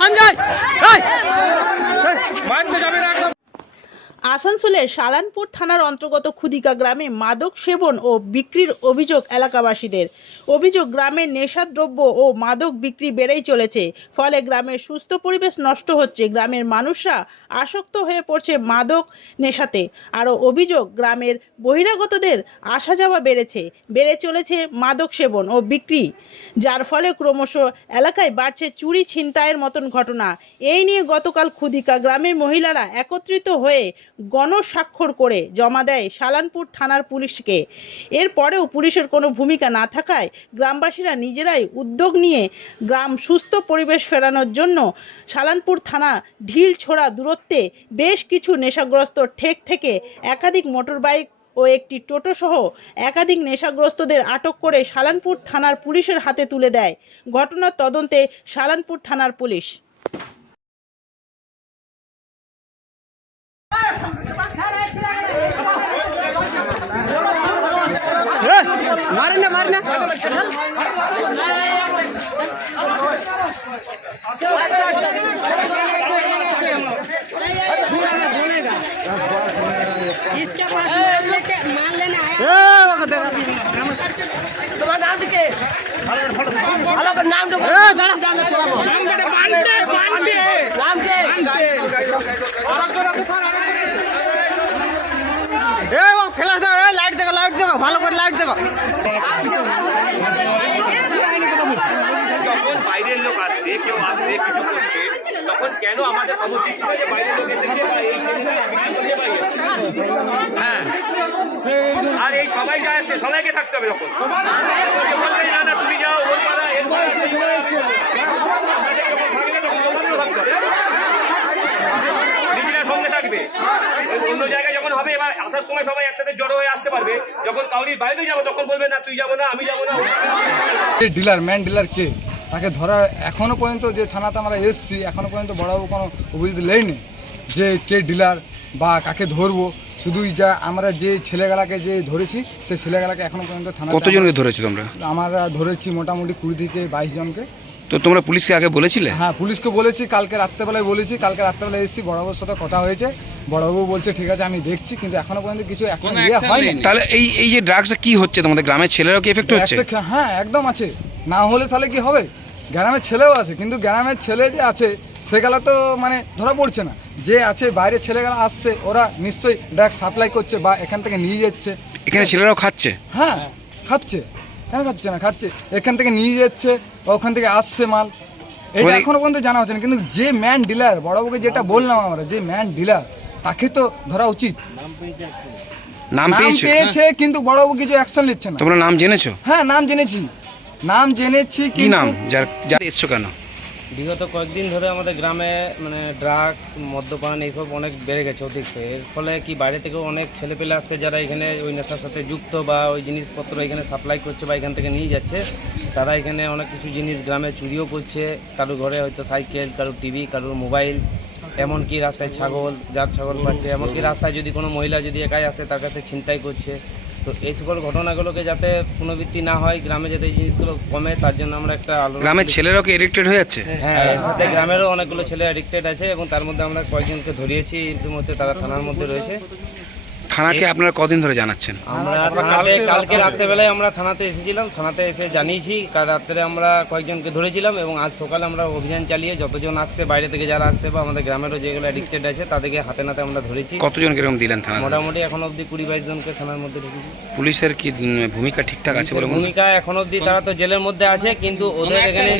সঞ্জয় আসানসোলের সালানপুর থানার অন্তর্গত খুদিকা গ্রামে মাদক সেবন ও বিক্রির অভিযোগ এলাকাবাসীদের। অভিযোগ, গ্রামের নেশাদ্রব্য ও মাদক বিক্রি বেড়েই চলেছে, ফলে গ্রামের সুস্থ পরিবেশ নষ্ট হচ্ছে। গ্রামের মানুষরা আসক্ত হয়ে পড়ছে মাদক নেশাতে। আরও অভিযোগ, গ্রামের বহিরাগতদের আসা যাওয়া বেড়েছে, বেড়ে চলেছে মাদক সেবন ও বিক্রি। যার ফলে ক্রমশ এলাকায় বাড়ছে চুরি ছিনতাইয়ের মতন ঘটনা। এই নিয়ে গতকাল খুদিকা গ্রামের মহিলারা একত্রিত হয়ে গণস্বাক্ষর করে জমা দেয় সালানপুর থানার পুলিশকে। এরপরেও পুলিশের কোনো ভূমিকা না থাকায় গ্রামবাসীরা নিজেরাই উদ্যোগ নিয়ে গ্রাম সুস্থ পরিবেশ ফেরানোর জন্য সালানপুর থানা ঢিল ছোড়া দূরত্বে বেশ কিছু নেশাগ্রস্ত ঠেক থেকে একাধিক মোটরবাইক ও একটি টোটো সহ একাধিক নেশাগ্রস্তদের আটক করে সালানপুর থানার পুলিশের হাতে তুলে দেয়। ঘটনার তদন্তে সালানপুর থানার পুলিশ। मारना मारना। इसके पास मान लेना है नाम के अलग नाम दो नाम के नाम के नाम दे। अलग দেখো, ভালো করে লাইট দেখো। বাইরের লোক আসছে, কেউ আসছে তখন কেন আমাদের বাইরের লোক? হ্যাঁ। আর এই সবাই যা আসছে, সবাইকে থাকতে হবে যখন না না, তুমি যাও ওর পাড়া এর পাড়া, এর পাড়া। আপনাদের যখন থাকবে তখন তোমাদেরও থাকতে হবে। নিজেরা সঙ্গে থাকবে ওই অন্য জায়গায় যখন হবে এবার আসার সময় সবাই একসাথে জড়ো হয়ে আসতে পারবে। যখন কাউরির বাইরে যাব তখন বলবে না তুই যাব না আমি যাব না। ডিলার ম্যান ডিলার কে? তাকে ধরার এখনও পর্যন্ত যে থানাতে আমরা এসেছি এখনও পর্যন্ত বড়বাবু কোনো অভিযোগ লেয়নি যে কে ডিলার বা কাকে ধরবো। শুধুই যা আমরা যে ছেলেগুলাকে যে ধরেছি সেই ছেলেগুলাকে এখনও পর্যন্ত থানা কতজনকে ধরেছি তোমরা আমরা ধরেছি মোটামুটি কুড়ি থেকে বাইশ জনকে। তো তোমরা পুলিশকে আগে বলেছিলে? হ্যাঁ পুলিশকে বলেছি কালকে রাত্রেবেলায় বলেছি কালকে রাত্রেবেলায় এসেছি বড়বাবুর সাথে কথা হয়েছে। বড়বাবু বলছে ঠিক আছে আমি দেখছি কিন্তু এখনও পর্যন্ত কিছু অ্যাকশন হয়নি। তাহলে এই এই যে ড্রাগসটা কি হচ্ছে? তোমাদের গ্রামের ছেলেরাও কি এফেক্ট হচ্ছে? হ্যাঁ একদম আছে। না হলে তাহলে কি হবে? গ্রামের ছেলেও আছে কিন্তু গ্রামের ছেলে যে আছে সেগুলো তো মানে ধরা পড়ছে না। যে আছে বাইরের ছেলেগুলো আসছে ওরা নিশ্চয়ই ড্রাগ সাপ্লাই করছে বা এখান থেকে নিয়ে যাচ্ছে। এখানে ছেলেরাও খাচ্ছে? হ্যাঁ খাচ্ছে। কেন খাচ্ছে না খাচ্ছে। এখান থেকে নিয়ে যাচ্ছে ওখান থেকে আসছে মাল। এটা এখনও পর্যন্ত জানা হচ্ছে না কিন্তু যে ম্যান ডিলার বড়বাবুকে যেটা বললাম আমরা যে ম্যান ডিলার তাকে তো ধরা উচিত। নাম পেয়েছে কিন্তু বড়বাবু কিছু অ্যাকশন নিচ্ছে না। তোমরা নাম জেনেছো? হ্যাঁ নাম জেনেছি। নাম জেনেছি কি নাম? যার যার এসছো কেন? বিগত কয়েকদিন ধরে আমাদের গ্রামে মানে ড্রাগস মদ্যপান এইসব অনেক বেড়ে গেছে অতিরিক্ত এর ফলে কি বাইরে থেকেও অনেক ছেলেপেলে আসছে যারা এখানে ওই নেশার সাথে যুক্ত বা ওই জিনিসপত্র এখানে সাপ্লাই করছে বা এখান থেকে নিয়ে যাচ্ছে, তারা এখানে অনেক কিছু জিনিস গ্রামে চুরিও করছে। কারও ঘরে হয়তো সাইকেল কারোর টিভি, কারোর মোবাইল, এমনকি রাস্তায় ছাগল যার ছাগল পাচ্ছে। এমনকি রাস্তায় যদি কোনো মহিলা যদি একাই আসে, তার কাছে ছিনতাই করছে। তো এই সকল ঘটনাগুলোকে যাতে পুনরাবৃত্তি না হয় গ্রামে যাতে এই জিনিসগুলো কমে তার জন্য আমরা একটা আলোচনা গ্রামের ছেলেরাও কি এডিক্টেড হয়ে যাচ্ছে? হ্যাঁ এর সাথে গ্রামেরও অনেকগুলো ছেলে অ্যাডিক্টেড আছে এবং তার মধ্যে আমরা কয়েকজনকে ধরিয়েছি ইতিমধ্যে তারা থানার মধ্যে রয়েছে। থানাকে আপনারা কদিন ধরে জানাচ্ছেন? আমরা থানাতে কালকে রাত্রেবেলায় আমরা থানাতে এসেছিলাম থানাতে এসে জানিয়েছি কাল রাত্রে আমরা কয়েকজনকে ধরেছিলাম এবং আজ সকালে আমরা অভিযান চালিয়ে যতজন আসছে বাইরে থেকে যারা আসছে বা আমাদের গ্রামেরও যেগুলো অ্যাডিক্টেড আছে তাদেরকে হাতে নাতে আমরা ধরেছি। কতজন এরকম দিলেন থানা মোটামুটি এখন অবধি কুড়ি বাইশ জনকে থানার মধ্যে ঢুকেছি। পুলিশের কি ভূমিকা ঠিকঠাক আছে বলে ভূমিকা এখন অবধি তারা তো জেলের মধ্যে আছে কিন্তু ওদের এখানে